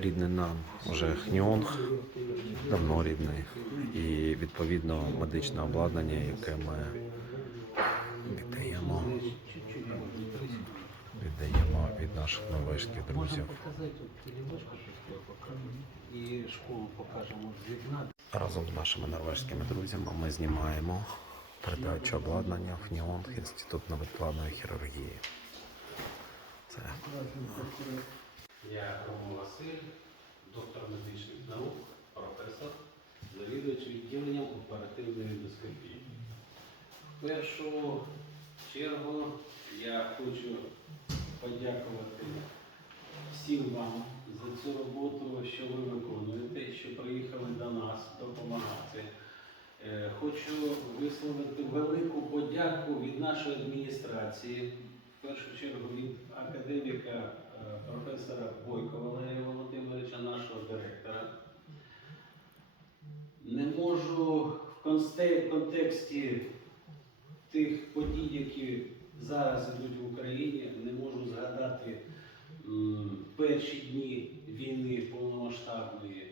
Рідний нам уже Хньонг, давно рідний. І відповідно медичне обладнання, яке ми віддаємо, віддаємо від наших норвежських друзів. Разом з нашими норвежськими друзями ми знімаємо передачу обладнання в Хньонг, Інститут невідкладної хірургії. Це Я Рома Василь, доктор медичних наук, професор, завідувач відділенням оперативної ендоскопії. В першу чергу я хочу подякувати всім вам за цю роботу, що ви виконуєте, що приїхали до нас допомагати. Е, Хочу висловити велику подяку від нашої адміністрації, в першу чергу від академіка е, професора в контексті тих подій, які зараз йдуть в Україні, не можу згадати перші дні війни повномасштабної